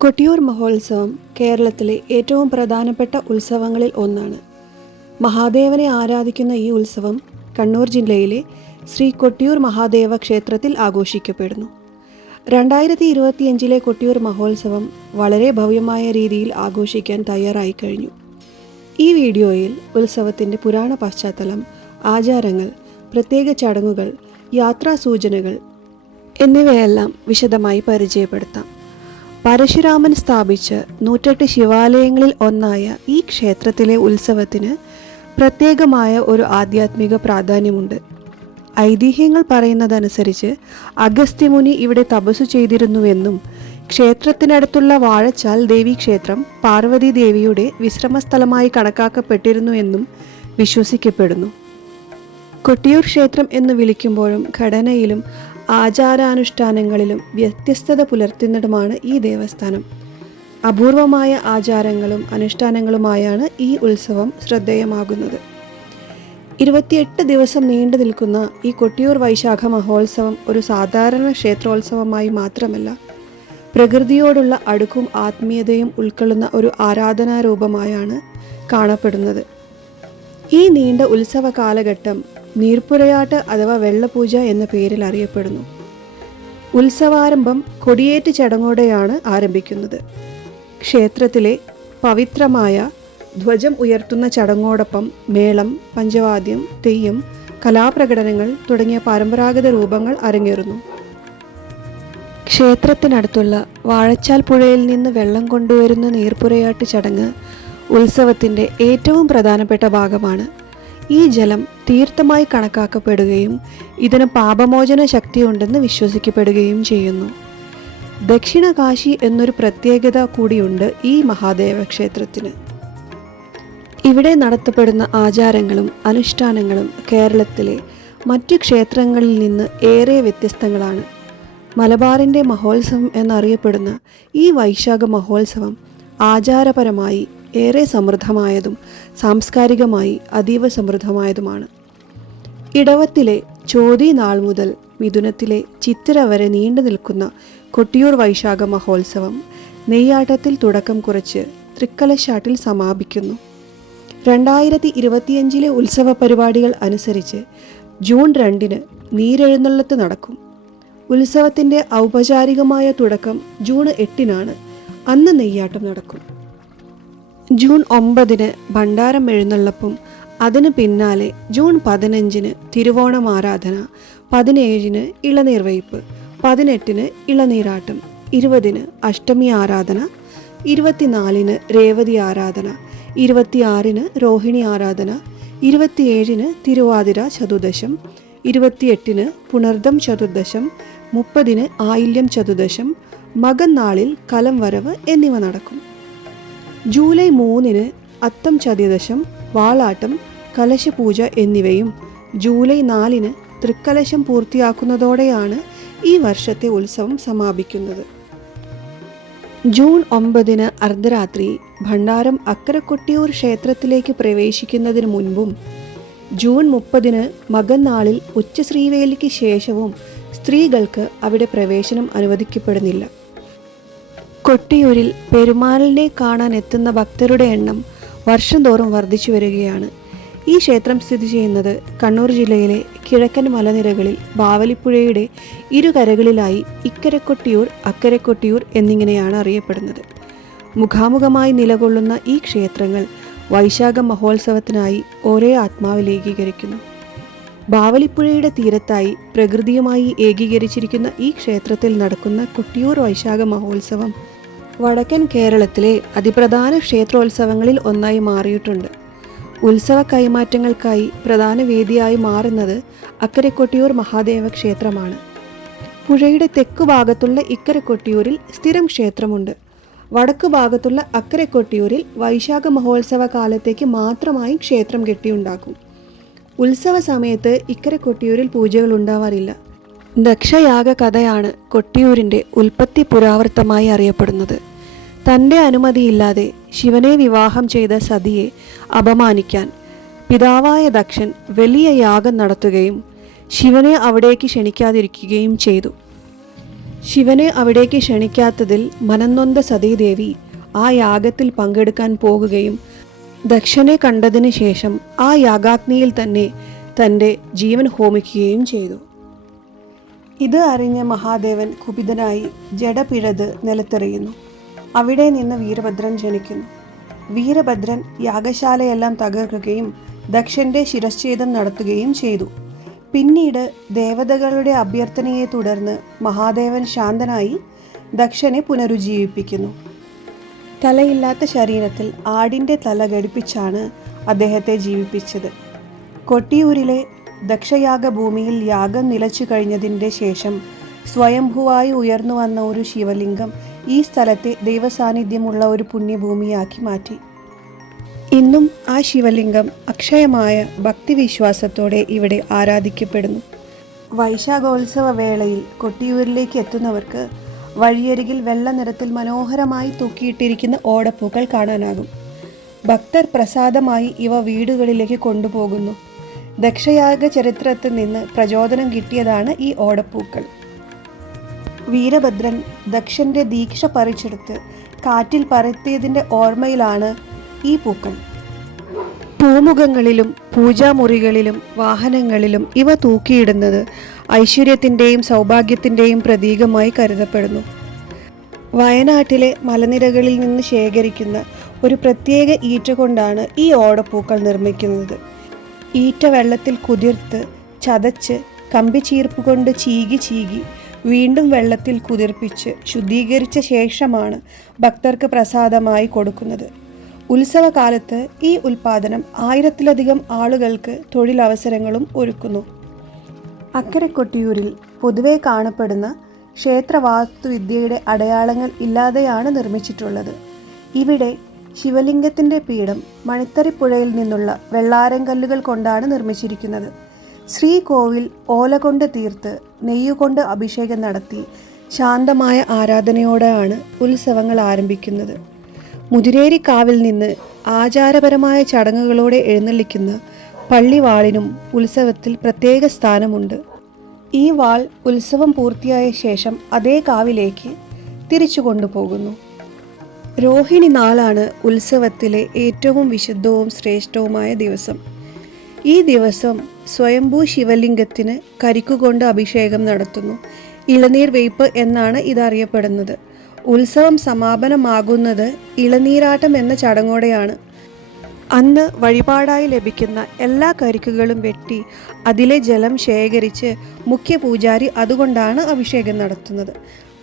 കൊട്ടിയൂർ മഹോത്സവം കേരളത്തിലെ ഏറ്റവും പ്രധാനപ്പെട്ട ഉത്സവങ്ങളിൽ ഒന്നാണ്. മഹാദേവനെ ആരാധിക്കുന്ന ഈ ഉത്സവം കണ്ണൂർ ജില്ലയിലെ ശ്രീ കൊട്ടിയൂർ മഹാദേവ ക്ഷേത്രത്തിൽ ആഘോഷിക്കപ്പെടുന്നു. രണ്ടായിരത്തി ഇരുപത്തിയഞ്ചിലെ കൊട്ടിയൂർ മഹോത്സവം വളരെ ഭവ്യമായ രീതിയിൽ ആഘോഷിക്കാൻ തയ്യാറായി കഴിഞ്ഞു. ഈ വീഡിയോയിൽ ഉത്സവത്തിന്റെ പുരാണ പശ്ചാത്തലം ആചാരങ്ങൾ പ്രത്യേക ചടങ്ങുകൾ യാത്രാ സൂചനകൾ എന്നിവയെല്ലാം വിശദമായി പരിചയപ്പെടുത്താം. പരശുരാമൻ സ്ഥാപിച്ച് നൂറ്റെട്ട് ശിവാലയങ്ങളിൽ ഒന്നായ ഈ ക്ഷേത്രത്തിലെ ഉത്സവത്തിന് പ്രത്യേകമായ ഒരു ആധ്യാത്മിക പ്രാധാന്യമുണ്ട്. ഐതിഹ്യങ്ങൾ പറയുന്നതനുസരിച്ച് അഗസ്ത്യമുനി ഇവിടെ തപസ്സു ചെയ്തിരുന്നുവെന്നും ക്ഷേത്രത്തിനടുത്തുള്ള വാഴച്ചാൽ ദേവീക്ഷേത്രം പാർവതി ദേവിയുടെ വിശ്രമസ്ഥലമായി കണക്കാക്കപ്പെട്ടിരുന്നുവെന്നും വിശ്വസിക്കപ്പെടുന്നു. കൊട്ടിയൂർ ക്ഷേത്രം എന്ന് വിളിക്കുമ്പോഴും ഘടനയിലും ആചാരാനുഷ്ഠാനങ്ങളിലും വ്യത്യസ്തത പുലർത്തുന്നതുമാണ് ഈ ദേവസ്ഥാനം. അപൂർവമായ ആചാരങ്ങളും അനുഷ്ഠാനങ്ങളുമായാണ് ഈ ഉത്സവം ശ്രദ്ധേയമാകുന്നത്. ഇരുപത്തിയെട്ട് ദിവസം നീണ്ടു നിൽക്കുന്ന ഈ കൊട്ടിയൂർ വൈശാഖ മഹോത്സവം ഒരു സാധാരണ ക്ഷേത്രോത്സവമായി മാത്രമല്ല പ്രകൃതിയോടുള്ള അടുക്കും ആത്മീയതയും ഉൾക്കൊള്ളുന്ന ഒരു ആരാധനാരൂപമായാണ് കാണപ്പെടുന്നത്. ഈ നീണ്ട ഉത്സവ കാലഘട്ടം നീർപ്പുരയാട്ട് അഥവാ വെള്ളപൂജ എന്ന പേരിൽ അറിയപ്പെടുന്നു. ഉത്സവാരംഭം കൊടിയേറ്റ് ചടങ്ങോടെയാണ് ആരംഭിക്കുന്നത്. ക്ഷേത്രത്തിലെ പവിത്രമായ ധ്വജം ഉയർത്തുന്ന ചടങ്ങോടൊപ്പം മേളം പഞ്ചവാദ്യം തെയ്യം കലാപ്രകടനങ്ങൾ തുടങ്ങിയ പരമ്പരാഗത രൂപങ്ങൾ അരങ്ങേറുന്നു. ക്ഷേത്രത്തിനടുത്തുള്ള വാഴച്ചാൽ പുഴയിൽ നിന്ന് വെള്ളം കൊണ്ടുവരുന്ന നീർപ്പുരയാട്ട് ചടങ്ങ് ഉത്സവത്തിന്റെ ഏറ്റവും പ്രധാനപ്പെട്ട ഭാഗമാണ്. ഈ ജലം തീർത്ഥമായി കണക്കാക്കപ്പെടുകയും ഇതിന് പാപമോചന ശക്തിയുണ്ടെന്ന് വിശ്വസിക്കപ്പെടുകയും ചെയ്യുന്നു. ദക്ഷിണ കാശി എന്നൊരു പ്രത്യേകത കൂടിയുണ്ട് ഈ മഹാദേവ ക്ഷേത്രത്തിന് ഇവിടെ നടത്തപ്പെടുന്ന ആചാരങ്ങളും അനുഷ്ഠാനങ്ങളും കേരളത്തിലെ മറ്റു ക്ഷേത്രങ്ങളിൽ നിന്ന് ഏറെ വ്യത്യസ്തങ്ങളാണ്. മലബാറിന്റെ മഹോത്സവം എന്നറിയപ്പെടുന്ന ഈ വൈശാഖ മഹോത്സവം ആചാരപരമായി ഏറെ സമൃദ്ധമായതും സാംസ്കാരികമായി അതീവ സമൃദ്ധമായതുമാണ്. ഇടവത്തിലെ ചോതി നാൾ മുതൽ മിഥുനത്തിലെ ചിത്തിര വരെ നീണ്ടു നിൽക്കുന്ന കൊട്ടിയൂർ വൈശാഖ മഹോത്സവം നെയ്യാട്ടത്തിൽ തുടക്കം കുറിച്ച് തൃക്കലശാട്ടിൽ സമാപിക്കുന്നു. രണ്ടായിരത്തി ഇരുപത്തിയഞ്ചിലെ ഉത്സവ പരിപാടികൾ അനുസരിച്ച് ജൂൺ രണ്ടിന് നീരെഴുന്നള്ളത്ത് നടക്കും. ഉത്സവത്തിന്റെ ഔപചാരികമായ തുടക്കം ജൂൺ എട്ടിനാണ്. അന്ന് നെയ്യാട്ടം നടക്കും. ജൂൺ ഒമ്പതിന് ഭണ്ഡാരം എഴുന്നള്ളപ്പും അതിന് പിന്നാലെ ജൂൺ പതിനഞ്ചിന് തിരുവോണം ആരാധന പതിനേഴിന് ഇളനീർവയ്പ് പതിനെട്ടിന് ഇളനീരാട്ടം ഇരുപതിന് അഷ്ടമി ആരാധന ഇരുപത്തിനാലിന് രേവതി ആരാധന ഇരുപത്തിയാറിന് രോഹിണി ആരാധന ഇരുപത്തിയേഴിന് തിരുവാതിര ചതുർദശം ഇരുപത്തിയെട്ടിന് പുണർദം ചതുർദശം മുപ്പതിന് ആയില്യം ചതുർദശം മകൻ നാളിൽ കലം വരവ് എന്നിവ നടക്കും. ജൂലൈ മൂന്നിന് അത്തം ചതുർദശം വാളാട്ടം കലശപൂജ എന്നിവയും ജൂലൈ നാലിന് തൃക്കലശം പൂർത്തിയാക്കുന്നതോടെയാണ് ഈ വർഷത്തെ ഉത്സവം സമാപിക്കുന്നത്. ജൂൺ ഒമ്പതിന് അർദ്ധരാത്രി ഭണ്ഡാരം അക്കരക്കൊട്ടിയൂർ ക്ഷേത്രത്തിലേക്ക് പ്രവേശിക്കുന്നതിന് മുൻപും ജൂൺ മുപ്പതിന് മകന്നാളിൽ ഉച്ച ഉച്ചശ്രീവേലിക്ക് ശേഷവും സ്ത്രീകൾക്ക് അവിടെ പ്രവേശനം അനുവദിക്കപ്പെടുന്നില്ല. കൊട്ടിയൂരിൽ പെരുമാളിനെ കാണാൻ എത്തുന്ന ഭക്തരുടെ എണ്ണം വർഷം തോറും വർദ്ധിച്ചു വരികയാണ്. ഈ ക്ഷേത്രം സ്ഥിതി ചെയ്യുന്നത് കണ്ണൂർ ജില്ലയിലെ കിഴക്കൻ മലനിരകളിൽ ബാവലിപ്പുഴയുടെ ഇരുകരകളിലായി ഇക്കരക്കൊട്ടിയൂർ അക്കരക്കൊട്ടിയൂർ എന്നിങ്ങനെയാണ് അറിയപ്പെടുന്നത്. മുഖാമുഖമായി നിലകൊള്ളുന്ന ഈ ക്ഷേത്രങ്ങൾ വൈശാഖ മഹോത്സവത്തിനായി ഒരേ ആത്മാവിൽ ഏകീകരിക്കുന്നു ബാവലിപ്പുഴയുടെ തീരത്തായി പ്രകൃതിയുമായി ഏകീകരിച്ചിരിക്കുന്ന ഈ ക്ഷേത്രത്തിൽ നടക്കുന്ന കൊട്ടിയൂർ വൈശാഖ മഹോത്സവം വടക്കൻ കേരളത്തിലെ അതിപ്രധാന ക്ഷേത്രോത്സവങ്ങളിൽ ഒന്നായി മാറിയിട്ടുണ്ട്. ഉത്സവ കൈമാറ്റങ്ങൾക്കായി പ്രധാന വേദിയായി മാറുന്നത് അക്കരെ കൊട്ടിയൂർ മഹാദേവ ക്ഷേത്രമാണ്. പുഴയുടെ തെക്കു ഭാഗത്തുള്ള ഇക്കരെ കൊട്ടിയൂരിൽ സ്ഥിരം ക്ഷേത്രമുണ്ട്. വടക്കു ഭാഗത്തുള്ള അക്കരെ കൊട്ടിയൂരിൽ വൈശാഖ മഹോത്സവ കാലത്തേക്ക് മാത്രമായി ക്ഷേത്രം കെട്ടിയുണ്ടാക്കും. ഉത്സവ സമയത്ത് ഇക്കരെ കൊട്ടിയൂരിൽ പൂജകൾ ഉണ്ടാവാറില്ല. ദക്ഷയാഗ കഥയാണ് കൊട്ടിയൂരിന്റെ ഉൽപ്പത്തി പുരാവർത്തമായി അറിയപ്പെടുന്നത്. തന്റെ അനുമതിയില്ലാതെ ശിവനെ വിവാഹം ചെയ്ത സതിയെ അപമാനിക്കാൻ പിതാവായ ദക്ഷൻ വലിയ യാഗം നടത്തുകയും ശിവനെ അവിടേക്ക് ക്ഷണിക്കാതിരിക്കുകയും ചെയ്തു. ശിവനെ അവിടേക്ക് ക്ഷണിക്കാത്തതിൽ മനന്നൊന്ത സതീദേവി ആ യാഗത്തിൽ പങ്കെടുക്കാൻ പോകുകയും ദക്ഷനെ കണ്ടതിന് ശേഷം ആ യാഗാഗ്നിയിൽ തന്നെ തന്റെ ജീവൻ ഹോമിക്കുകയും ചെയ്തു. ഇത് അറിഞ്ഞ മഹാദേവൻ കുപിതനായി ജഡപിഴത് നിലത്തെറിയുന്നു. അവിടെ നിന്ന് വീരഭദ്രൻ ജനിക്കുന്നു. വീരഭദ്രൻ യാഗശാലയെല്ലാം തകർക്കുകയും ദക്ഷന്റെ ശിരശ്ഛേദം നടത്തുകയും ചെയ്തു. പിന്നീട് ദേവതകളുടെ അഭ്യർത്ഥനയെ തുടർന്ന് മഹാദേവൻ ശാന്തനായി ദക്ഷനെ പുനരുജ്ജീവിപ്പിക്കുന്നു. തലയില്ലാത്ത ശരീരത്തിൽ ആടിന്റെ തല ഘടിപ്പിച്ചാണ് അദ്ദേഹത്തെ ജീവിപ്പിച്ചത്. കൊട്ടിയൂരിലെ ദക്ഷയാഗ ഭൂമിയിൽ യാഗം നിലച്ചു കഴിഞ്ഞതിന്റെ ശേഷം സ്വയംഭുവായി ഉയർന്നു വന്ന ഒരു ശിവലിംഗം ഈ സ്ഥലത്തെ ദൈവസാന്നിധ്യമുള്ള ഒരു പുണ്യഭൂമിയാക്കി മാറ്റി. ഇന്നും ആ ശിവലിംഗം അക്ഷയമായ ഭക്തിവിശ്വാസത്തോടെ ഇവിടെ ആരാധിക്കപ്പെടുന്നു. വൈശാഖോത്സവ വേളയിൽ കൊട്ടിയൂരിലേക്ക് എത്തുന്നവർക്ക് വഴിയരികിൽ വെള്ള നിറത്തിൽ മനോഹരമായി തൂക്കിയിട്ടിരിക്കുന്ന ഓടപ്പൂക്കൾ കാണാനാകും. ഭക്തർ പ്രസാദമായി ഇവ വീടുകളിലേക്ക് കൊണ്ടുപോകുന്നു. ദക്ഷയാഗ ചരിത്രത്തിൽ നിന്ന് പ്രചോദനം കിട്ടിയതാണ് ഈ ഓടപ്പൂക്കൾ. വീരഭദ്രൻ ദക്ഷന്റെ ദീക്ഷ പറിച്ചെടുത്ത് കാറ്റിൽ പറത്തിയതിന്റെ ഓർമ്മയിലാണ് ഈ പൂക്കൾ. പൂമുഖങ്ങളിലും പൂജാമുറികളിലും വാഹനങ്ങളിലും ഇവ തൂക്കിയിടുന്നത് ഐശ്വര്യത്തിന്റെയും സൗഭാഗ്യത്തിന്റെയും പ്രതീകമായി കരുതപ്പെടുന്നു. വയനാട്ടിലെ മലനിരകളിൽ നിന്ന് ശേഖരിക്കുന്ന ഒരു പ്രത്യേക ഈറ്റ കൊണ്ടാണ് ഈ ഓടപ്പൂക്കൾ നിർമ്മിക്കുന്നത്. ഈറ്റ വെള്ളത്തിൽ കുതിർത്ത് ചതച്ച് കമ്പി ചീർപ്പ് കൊണ്ട് ചീകി ചീകി വീണ്ടും വെള്ളത്തിൽ കുതിർപ്പിച്ച് ശുദ്ധീകരിച്ച ശേഷമാണ് ഭക്തർക്ക് പ്രസാദമായി കൊടുക്കുന്നത്. ഉത്സവകാലത്ത് ഈ ഉൽപാദനം ആയിരത്തിലധികം ആളുകൾക്ക് തൊഴിലവസരങ്ങളും ഒരുക്കുന്നു. അക്കരെ കൊട്ടിയൂരിൽ പൊതുവെ കാണപ്പെടുന്ന ക്ഷേത്രവാസ്തുവിദ്യയുടെ അടയാളങ്ങൾ ഇല്ലാതെയാണ് നിർമ്മിച്ചിട്ടുള്ളത്. ഇവിടെ ശിവലിംഗത്തിന്റെ പീഠം മണിത്തറിപ്പുഴയിൽ നിന്നുള്ള വെള്ളാരങ്കല്ലുകൾ കൊണ്ടാണ് നിർമ്മിച്ചിരിക്കുന്നത്. ശ്രീകോവിൽ ഓല കൊണ്ട് തീർത്ത് നെയ്യുകൊണ്ട് അഭിഷേകം നടത്തി ശാന്തമായ ആരാധനയോടെയാണ് ഉത്സവങ്ങൾ ആരംഭിക്കുന്നത്. മുതിരേരിക്കാവിൽ നിന്ന് ആചാരപരമായ ചടങ്ങുകളോടെ എഴുന്നള്ളിക്കുന്ന പള്ളിവാളിനും ഉത്സവത്തിൽ പ്രത്യേക സ്ഥാനമുണ്ട്. ഈ വാൾ ഉത്സവം പൂർത്തിയായ ശേഷം അതേ കാവിലേക്ക് തിരിച്ചു കൊണ്ടുപോകുന്നു. രോഹിണി നാളാണ് ഉത്സവത്തിലെ ഏറ്റവും വിശുദ്ധവും ശ്രേഷ്ഠവുമായ ദിവസം. ഈ ദിവസം സ്വയംഭൂ ശിവലിംഗത്തിന് കരിക്കുകൊണ്ട് അഭിഷേകം നടത്തുന്നു. ഇളനീർ വെയ്പ്പ് എന്നാണ് ഇതറിയപ്പെടുന്നത്. ഉത്സവം സമാപനമാകുന്നത് ഇളനീരാട്ടം എന്ന ചടങ്ങോടെയാണ്. അന്ന് വഴിപാടായി ലഭിക്കുന്ന എല്ലാ കരിക്കുകളും വെട്ടി അതിലെ ജലം ശേഖരിച്ച് മുഖ്യ പൂജാരി അതുകൊണ്ടാണ് അഭിഷേകം നടത്തുന്നത്.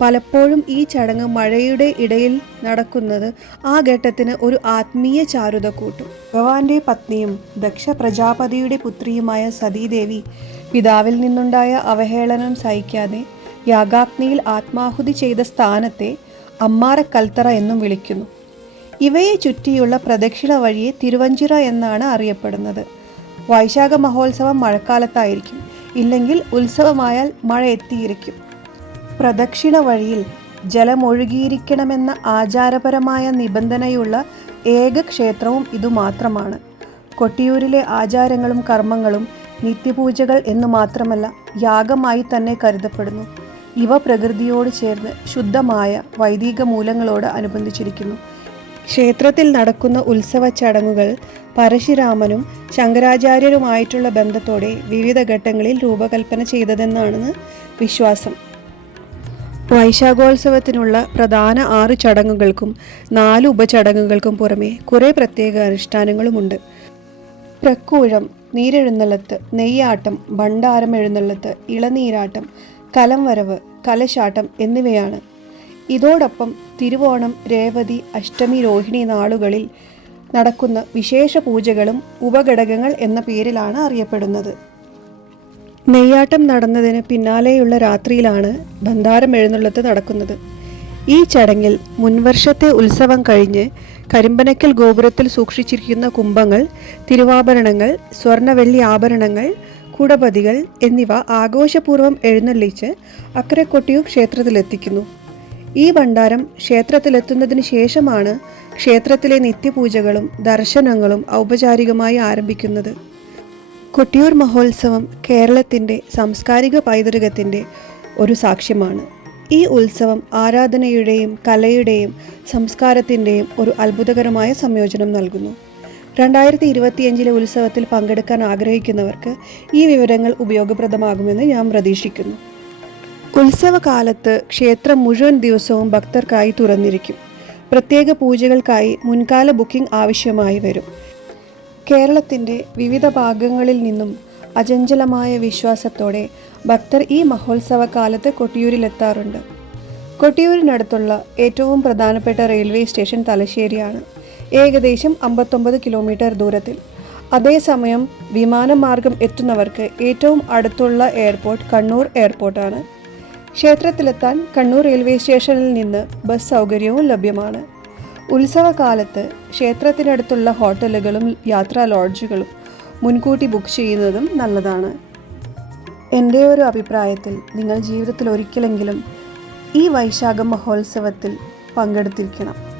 പലപ്പോഴും ഈ ചടങ്ങ് മഴയുടെ ഇടയിൽ നടക്കുന്നത് ആ ഘട്ടത്തിന് ഒരു ആത്മീയ ചാരുത കൂട്ടും. ഭഗവാന്റെ പത്നിയും ദക്ഷ പ്രജാപതിയുടെ പുത്രിയുമായ സതീദേവി പിതാവിൽ നിന്നുണ്ടായ അവഹേളനം സഹിക്കാതെ യാഗാഗ്നിയിൽ ആത്മാഹുതി ചെയ്ത സ്ഥാനത്തെ അമ്മാറക്കൽത്തറ എന്നും വിളിക്കുന്നു. ഇവയെ ചുറ്റിയുള്ള പ്രദക്ഷിണ വഴിയെ തിരുവഞ്ചിറ എന്നാണ് അറിയപ്പെടുന്നത്. വൈശാഖ മഹോത്സവം മഴക്കാലത്തായിരിക്കും. ഇല്ലെങ്കിൽ ഉത്സവമായാൽ മഴ എത്തിയിരിക്കും. പ്രദക്ഷിണ വഴിയിൽ ജലമൊഴുകിയിരിക്കണമെന്ന ആചാരപരമായ നിബന്ധനയുള്ള ഏക ക്ഷേത്രവും ഇതുമാത്രമാണ്. കൊട്ടിയൂരിലെ ആചാരങ്ങളും കർമ്മങ്ങളും നിത്യപൂജകൾ എന്നു മാത്രമല്ല യാഗമായി തന്നെ കരുതപ്പെടുന്നു. ഇവ പ്രകൃതിയോട് ചേർന്ന് ശുദ്ധമായ വൈദിക മൂലങ്ങളോട് അനുബന്ധിച്ചിരിക്കുന്നു. ക്ഷേത്രത്തിൽ നടക്കുന്ന ഉത്സവ ചടങ്ങുകൾ പരശുരാമനും ശങ്കരാചാര്യരുമായിട്ടുള്ള ബന്ധത്തോടെ വിവിധ ഘട്ടങ്ങളിൽ രൂപകൽപ്പന ചെയ്തതെന്നാണ് വിശ്വാസം. വൈശാഖോത്സവത്തിനുള്ള പ്രധാന ആറ് ചടങ്ങുകൾക്കും നാല് ഉപചടങ്ങുകൾക്കും പുറമെ കുറേ പ്രത്യേക അനുഷ്ഠാനങ്ങളുമുണ്ട്. പ്രക്കൂഴം നീരെഴുന്നള്ളത്ത് നെയ്യാട്ടം ഭണ്ഡാരം എഴുന്നള്ളത്ത് ഇളനീരാട്ടം കലം വരവ് കലശാട്ടം എന്നിവയാണ് ഇതോടൊപ്പം തിരുവോണം രേവതി അഷ്ടമി രോഹിണി നാളുകളിൽ നടക്കുന്ന വിശേഷ പൂജകളും ഉപഘടകങ്ങൾ എന്ന പേരിലാണ് അറിയപ്പെടുന്നത്. നെയ്യാട്ടം നടന്നതിന് പിന്നാലെയുള്ള രാത്രിയിലാണ് ബന്ധാരം എഴുന്നള്ളത്ത് നടക്കുന്നത്. ഈ ചടങ്ങിൽ മുൻവർഷത്തെ ഉത്സവം കഴിഞ്ഞ് കരിമ്പനക്കൽ ഗോപുരത്തിൽ സൂക്ഷിച്ചിരിക്കുന്ന കുംഭങ്ങൾ തിരുവാഭരണങ്ങൾ സ്വർണവെള്ളി ആഭരണങ്ങൾ കുടപതികൾ എന്നിവ ആഘോഷപൂർവം എഴുന്നള്ളിച്ച് അക്കരക്കൊട്ടിയൂർ ക്ഷേത്രത്തിലെത്തിക്കുന്നു. ഈ ഭണ്ഡാരം ക്ഷേത്രത്തിലെത്തുന്നതിന് ശേഷമാണ് ക്ഷേത്രത്തിലെ നിത്യപൂജകളും ദർശനങ്ങളും ഔപചാരികമായി ആരംഭിക്കുന്നത്. കൊട്ടിയൂർ മഹോത്സവം കേരളത്തിന്റെ സാംസ്കാരിക പൈതൃകത്തിന്റെ ഒരു സാക്ഷ്യമാണ്. ഈ ഉത്സവം ആരാധനയുടെയും കലയുടെയും സംസ്കാരത്തിന്റെയും ഒരു അത്ഭുതകരമായ സംയോജനം നൽകുന്നു. രണ്ടായിരത്തി ഇരുപത്തിയഞ്ചിലെ ഉത്സവത്തിൽ പങ്കെടുക്കാൻ ആഗ്രഹിക്കുന്നവർക്ക് ഈ വിവരങ്ങൾ ഉപയോഗപ്രദമാകുമെന്ന് ഞാൻ പ്രതീക്ഷിക്കുന്നു. ഉത്സവകാലത്ത് ക്ഷേത്രം മുഴുവൻ ദിവസവും ഭക്തർക്കായി തുറന്നിരിക്കും. പ്രത്യേക പൂജകൾക്കായി മുൻകാല ബുക്കിംഗ് ആവശ്യമായി വരും. കേരളത്തിന്റെ വിവിധ ഭാഗങ്ങളിൽ നിന്നും അചഞ്ചലമായ വിശ്വാസത്തോടെ ഭക്തർ ഈ മഹോത്സവ കാലത്ത് കൊട്ടിയൂരിലെത്താറുണ്ട്. കൊട്ടിയൂരിനടുത്തുള്ള ഏറ്റവും പ്രധാനപ്പെട്ട റെയിൽവേ സ്റ്റേഷൻ തലശ്ശേരിയാണ്. ഏകദേശം അമ്പത്തൊമ്പത് കിലോമീറ്റർ ദൂരത്തിൽ. അതേസമയം വിമാനമാർഗം എത്തുന്നവർക്ക് ഏറ്റവും അടുത്തുള്ള എയർപോർട്ട് കണ്ണൂർ എയർപോർട്ടാണ്. ക്ഷേത്രത്തിലെത്താൻ കണ്ണൂർ റെയിൽവേ സ്റ്റേഷനിൽ നിന്ന് ബസ് സൗകര്യവും ലഭ്യമാണ്. ഉത്സവകാലത്ത് ക്ഷേത്രത്തിനടുത്തുള്ള ഹോട്ടലുകളും യാത്രാ ലോഡ്ജുകളും മുൻകൂട്ടി ബുക്ക് ചെയ്യുന്നതും നല്ലതാണ്. എന്റെ ഒരു അഭിപ്രായത്തിൽ നിങ്ങൾ ജീവിതത്തിൽ ഒരിക്കലെങ്കിലും ഈ വൈശാഖ മഹോത്സവത്തിൽ പങ്കെടുത്തിരിക്കണം.